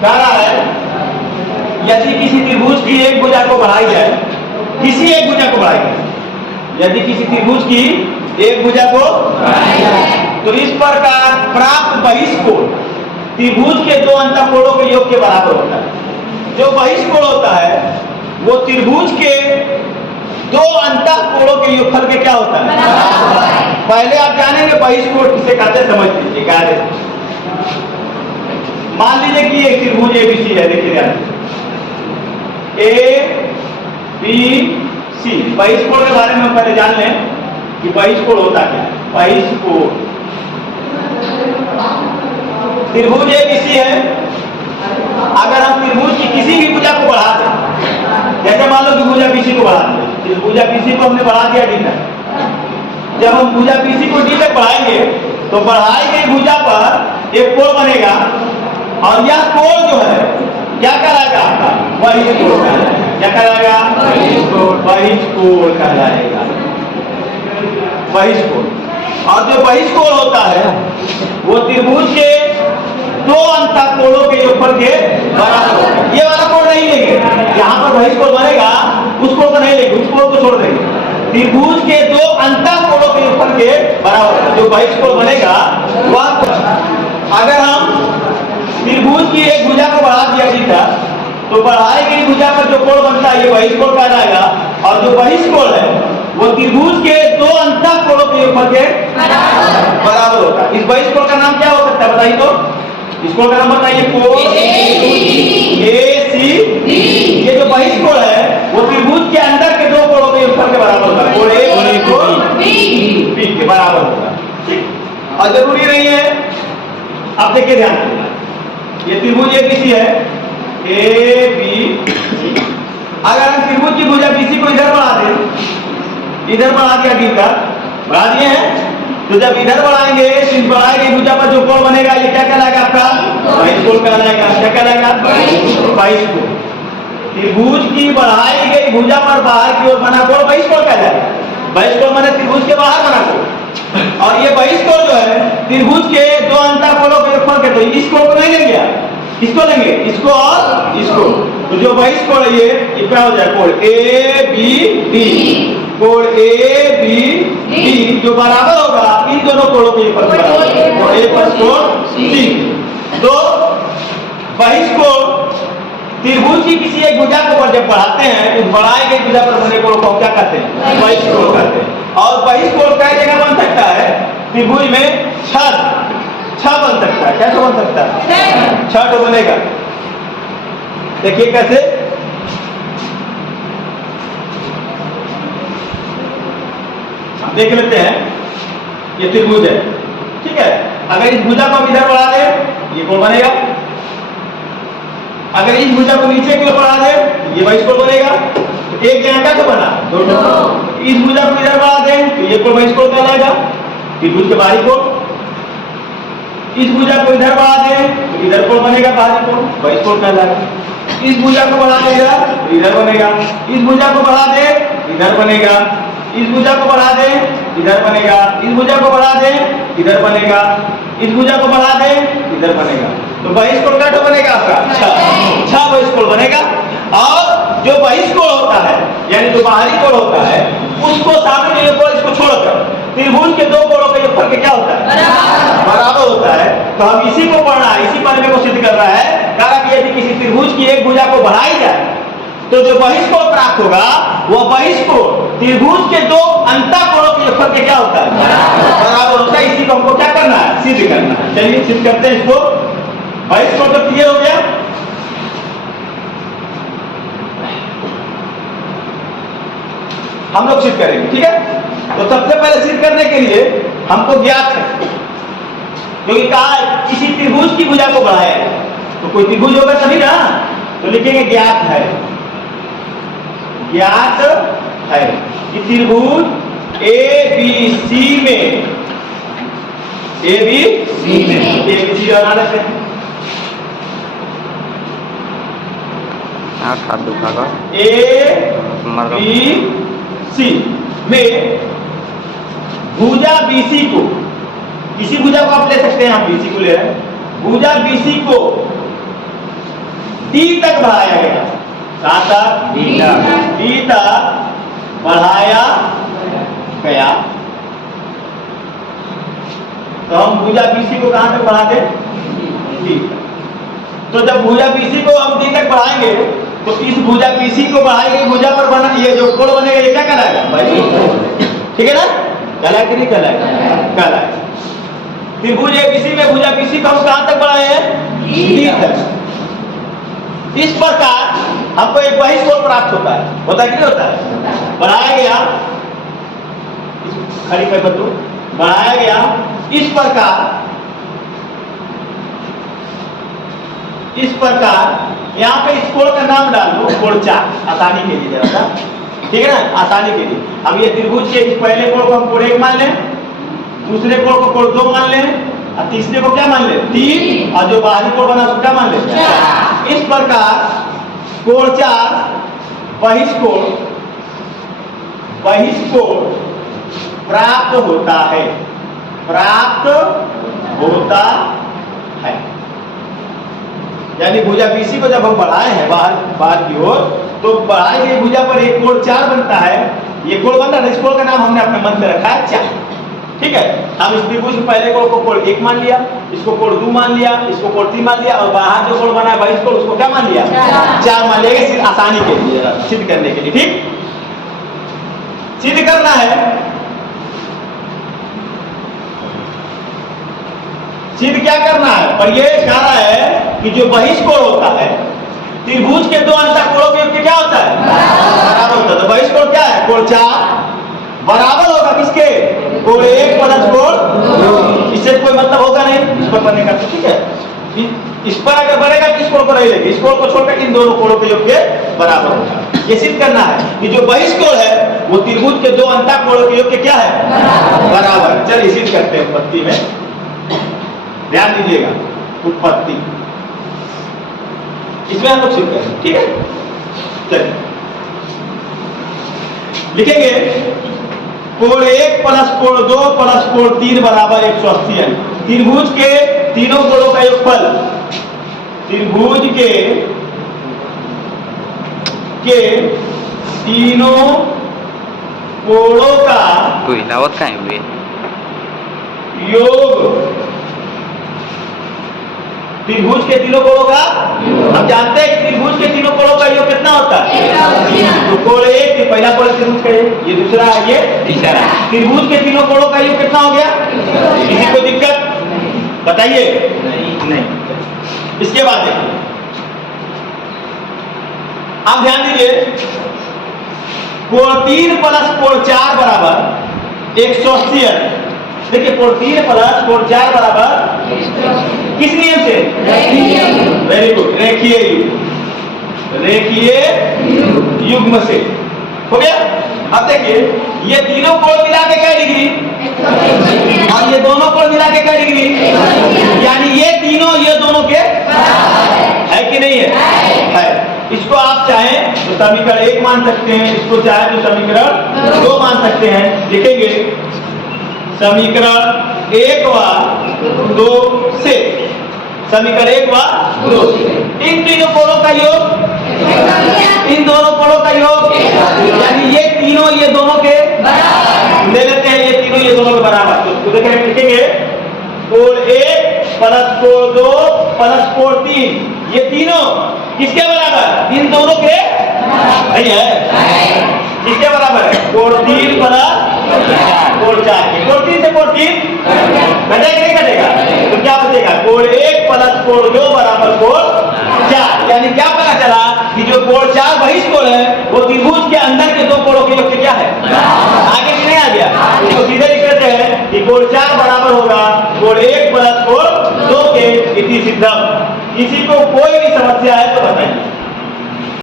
कह रहा है यदि किसी त्रिभुज की एक भुजा को बढ़ाई जाए, किसी एक भुजा को बढ़ाई जाए, यदि किसी त्रिभुज की एक भुजा को बढ़ाई जाए तो इस प्रकार प्राप्त बहिष्कोण त्रिभुज के दो अंतःकोणों के योग के बराबर होता है। जो बहिष्कोण होता है वो त्रिभुज के दो अंतःकोणों के योगफल के क्या होता है? पहले आप जानेंगे बहिष्कोण किसे कहते हैं, समझ लीजिए। क्या है? मान लीजिए कि एक त्रिभुज एबीसी है, देखिए ध्यान ए बी सी। बहिष्कोण के बारे में हम पहले जान लें कि बहिष्कोण होता क्या है। बहिष्कोण त्रिभुज एबीसी है, अगर हम त्रिभुज की किसी भी भुजा को बढ़ा दें, जैसे मान लो कि भुजा बीसी को बढ़ा दें, भुजा बीसी को हमने बढ़ा दिया डी तक। जब हम भुजा बीसी को डी तक बढ़ाएंगे तो बढ़ाई गई भुजा पर एक कोण बनेगा और यह कोण जो है क्या कहलाएगा? आपका बहिष्कोण कहलाएगा। क्या कहलाएगा? बहिष्कोण कहलाएगा। बहिष्कोण। और जो बहिष्कोण होता है वो त्रिभुज के दो अंतःकोणों के योगफल के बराबर होता है। ये वाला कोण नहीं लेंगे, यहाँ पर बहिष्कोण बनेगा उस कोण को नहीं लेंगे, उस कोण को छोड़ देंगे। त्रिभुज के दो अंतःकोणों के योगफल के बराबर जो बहिष्कोण बनेगा वह, अगर हम त्रिभुज की एक भुजा को बढ़ा दिया जीता तो बढ़ाई गई भुजा पर जो कोण बनता है ये बहिष्कोण कहलाएगा। और जो बहिष्कोण है वो त्रिभुज के दो अंतःकोणों के योगफल के बराबर होता है। इस बहिष्कोण का नाम क्या हो सकता है बताइए तो? इस कोण का नाम बताइए। कोण ए सी डी। ये जो बहिष्कोण है वो त्रिभुज के अंदर के दो कोणों के योगफल के बराबर होगा। कोण ए और कोण बी के बराबर होगा। ठीक, और जरूरी नहीं है। आप देखिए ध्यान से, ये त्रिभुज एबीसी है, ए बी सी। अगर हम त्रिभुज की भुजा बीसी को इधर बढ़ा दें, इधर बढ़ा दिया डी का, बढ़ा दिए हैं, तो जब इधर बढ़ाएंगे तो बढ़ाई गई भुजा पर जो कोण बनेगा ये क्या कहलाएगा? आपका बहिष्कोण कहलाएगा। क्या कहलाएगा? बहिष्कोण। त्रिभुज की बढ़ाई गई भुजा पर बाहर की ओर बना कोण बहिष्कोण कहलाएगा। बहिष्कोण माने त्रिभुज के बाहर बना कोण। और ये बहिष्कोण जो है त्रिभुज के दो अंतःकोणों के योगफल के, तो इस कोण को नहीं लेंगे आप, किसको लेंगे? इसको और इसको। तो जो बहिष्कोण है ये क्या हो जाए? कोण ए बी डी। कोण ए बी डी जो बराबर होगा इन दोनों कोणों के ऊपर कोण ए प्लस कोण सी। तो बहिष्कोण त्रिभुज की किसी एक भुजा को जब बढ़ाते हैं तो बढ़ाई गई भुजा पर बने कोण को क्या कहते हैं? बहिष्कोण कहते हैं। और बहिष्कोण कई जगह बन सकता है त्रिभुज में, छह बन सकता है। कैसे बन सकता है? छह तो बनेगा। देखिए कैसे, हम देख लेते हैं। ये त्रिभुज है, ठीक है। अगर इस भुजा को इधर बढ़ा दे ये कोण बनेगा। अगर इस भुजा को नीचे की ओर बढ़ा दे ये बहिष्कोण बनेगा। तो एक जगह का तो बना दो। इस भुजा को इधर बढ़ा दे तो ये कोण बहिष्कोण कहलाएगा, त्रिभुज के बाहरी कोण। इस भुजा को इधर बढ़ा दे तो इधर कोण बनेगा, बाहरी कोण, बहिष्कोण कहलाएगा। इस भुजा को बढ़ा दे तो इधर बनेगा। इस भुजा को बढ़ा दे इधर बनेगा। इस भुजा को बढ़ा दे इधर बनेगा। इस भुजा को बढ़ा दे इधर बनेगा। इस भुजा को बढ़ा दे इधर बनेगा। तो बहिष्कोण का बनेगा आपका छह बहिष्कोण बनेगा। और जो बहिष्कोण होता है यानी जो बाहरी कोण होता है उसको सामने इसको छोड़कर त्रिभुज के दो कोणों के योगफल के क्या होता है? बराबर होता है। तो हम इसी को पढ़ना है, इसी परिमेय को सिद्ध कर रहा है। कारण यदि किसी त्रिभुज की एक भुजा को बढ़ाई जाए तो जो बहिष्कोण प्राप्त होगा वो बहिष्कोण त्रिभुज के दो अंतःकोणों के योगफल के क्या होता है? बराबर होता है। इसी को हमको क्या करना है? सिद्ध करना है। चलिए सिद्ध करते हैं इसको। बहिष्कोण तो क्लियर हो गया। हम लोग सिद्ध करेंगे, ठीक है। तो सबसे पहले सिद्ध करने के लिए हमको ज्ञात है, क्योंकि कहा किसी त्रिभुज की भुजा को बढ़ाया तो कोई त्रिभुज होगा तभी ना, तो लिखेंगे ज्ञात है। ज्ञात है कि त्रिभुज ए बी सी में, ए बी सी बना लेते हैं। ए बी सी में भुजा बीसी को, किसी भुजा को आप ले सकते हैं, हम बीसी को ले रहे हैं, भुजा बीसी को टी तक बढ़ाया गया। कहां तक? टी तक बढ़ाया गया। तो हम भुजा बीसी को कहां तक बढ़ा दें? टी। तो जब भुजा बीसी को हम टी तक बढ़ाएंगे तो इस भुजा बीसी को बढ़ाई गई भुजा पर बना ये जो कोण बनेगा ये क्या कहलाएगा भाई? ठीक है ना? कहलाएगा कि नहीं कहलाएगा? कहलाएगा। त्रिभुज एबीसी में भुजा बीसी को हम कहां तक बढ़ाए हैं? टी तक। इस प्रकार हमको एक बहिष्कोण प्राप्त होता है कि नहीं होता है? बढ़ाया गया, खड़ी पे बदलू, बढ़ाया गया इस प्रकार यहाँ पे इस कोण का नाम डाल दो कोण 4 आसानी के लिए जरा सा, ठीक है ना? आसानी के लिए अब ये त्रिभुज के इस पहले कोण को हम कोण 1 मान लें, दूसरे कोण को कोण 2 मान लें और तीसरे को क्या मान लें? 3, और जो बाहरी कोण बना उसको क्या मान लें? 4। इस प्रकार कोण 4 बहिष्कोण प्राप्त होता है। यानी भुजा बीसी को जब हम बढ़ाए हैं बाहर की ओर तो बढ़ाई गई भुजा पर एक कोण 4 बनता है। ये कोण बनता है, इस कोण का नाम हमने अपने मन में रखा है 4। ठीक है, हम इस त्रिभुज में पहले कोण को कोण 1 मान लिया, इसको कोण 2 मान लिया, इसको कोण 3 मान लिया और बाहर जो कोण बना है बहिष्कोण उसको क्या मान लिया? 4 मान लिया। सिर्फ आसानी के लिए सिद्ध करने के लिए। ठीक, सिद्ध करना है। सिद्ध क्या करना है? पर ये कह रहा है कि जो बहिष्कोण होता है त्रिभुज के दो अंतःकोणों के योग क्या होता है? बराबर होता है। तो बहिष्कोण क्या है? कोण 4 बराबर होगा किसके? कोण 1 प्लस कोण। इससे कोई मतलब होगा नहीं इस पर करने का। ठीक है, इस पर अगर बढ़ेगा किस कोण को नहीं लेंगे, इस कोण को छोड़कर इन दोनों कोणों के योग के बराबर होगा। ये सिद्ध करना है कि जो बहिष्कोण है वो त्रिभुज के दो अंतःकोणों के योग के क्या है? बराबर। चलिए सिद्ध करते हैं उत्पत्ति में, ध्यान दीजिएगा। उत्पत्ति इसमें हम लोग सिद्ध करेंगे। ठीक है, चलिए लिखेंगे कोण 1 प्लस कोण 2 प्लस कोण 3 बराबर 180 अंश। त्रिभुज के तीनों कोणों का योगफल, त्रिभुज के तीनों कोणों का कोई लावत काय हुए योग, त्रिभुज के तीनों कोणों का हम जानते हैं कि त्रिभुज के तीनों कोणों का योग कितना होता है? तो कोण 1 पहला कोण त्रिभुज का ये दूसरा है, ये तीसरा। त्रिभुज के तीनों कोणों का योग कितना हो गया? किसी को दिक्कत बताइए? नहीं। इसके बाद देखिए, आप ध्यान दीजिए, कोण 3 प्लस कोण 4 बराबर 180 अंश। देखिए कोण 3 प्लस कोण 4 बराबर किस नियम से? वेरी गुड, रेखीय युग्म से। हो गया। अब देखिए ये तीनों कोण मिला के क्या डिग्री और ये दोनों कोण मिला के क्या डिग्री, यानी ये तीनों ये दोनों के है कि नहीं है? इसको आप चाहें तो समीकरण 1 मान सकते हैं, इसको चाहे तो समीकरण 2 मान सकते हैं। लिखेंगे समीकरण 1 व 2 से, समीकरण 1 व 2 से इन तीनों कोणों का योग, इन दोनों कोणों का योग, यानी ये तीनों ये दोनों के बराबर ले लेते हैं, ये तीनों ये दोनों के बराबर। तो देखिए लिखेंगे कोण 1 प्लस कोण 2 प्लस कोण 3, ये तीनों किसके बराबर? इन दोनों के नहीं है, किसके बराबर है? कोण 3 प्लस कोण 4 के। कोण 3 से कोण 3 घटेगा नहीं घटेगा? तो क्या बचेगा? कोण 1 प्लस कोण 2 बराबर कोण 4। यानी क्या पता चला कि जो कोण 4 बहिष्कोण है वो त्रिभुज के अंदर के दो कोणों के योग से क्या है? आगे नहीं आ गया। तो सीधे लिख देते हैं कि कोण 4 बराबर होगा कोण 1 प्लस कोण 2 के। इति सिद्धम। किसी को कोई भी समस्या है तो बताइए।